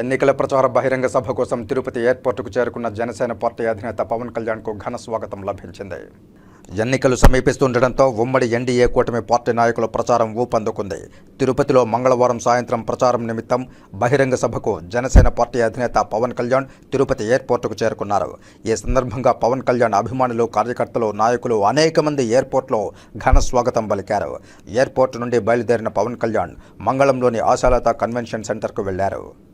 ఎన్నికల ప్రచార బహిరంగ సభ కోసం తిరుపతి ఎయిర్పోర్టుకు చేరుకున్న జనసేన పార్టీ అధినేత పవన్ కళ్యాణ్కు ఘన స్వాగతం లభించింది. ఎన్నికలు సమీపిస్తుండటంతో ఉమ్మడి ఎన్డీఏ కూటమి పార్టీ నాయకుల ప్రచారం ఊపందుకుంది. తిరుపతిలో మంగళవారం సాయంత్రం ప్రచారం నిమిత్తం బహిరంగ సభకు జనసేన పార్టీ అధినేత పవన్ కళ్యాణ్ తిరుపతి ఎయిర్పోర్టుకు చేరుకున్నారు. ఈ సందర్భంగా పవన్ కళ్యాణ్ అభిమానులు, కార్యకర్తలు, నాయకులు అనేక మంది ఎయిర్పోర్ట్లో ఘన స్వాగతం పలికారు. ఎయిర్పోర్టు నుండి బయలుదేరిన పవన్ కళ్యాణ్ మంగళంలోని ఆశాలత కన్వెన్షన్ సెంటర్కు వెళ్లారు.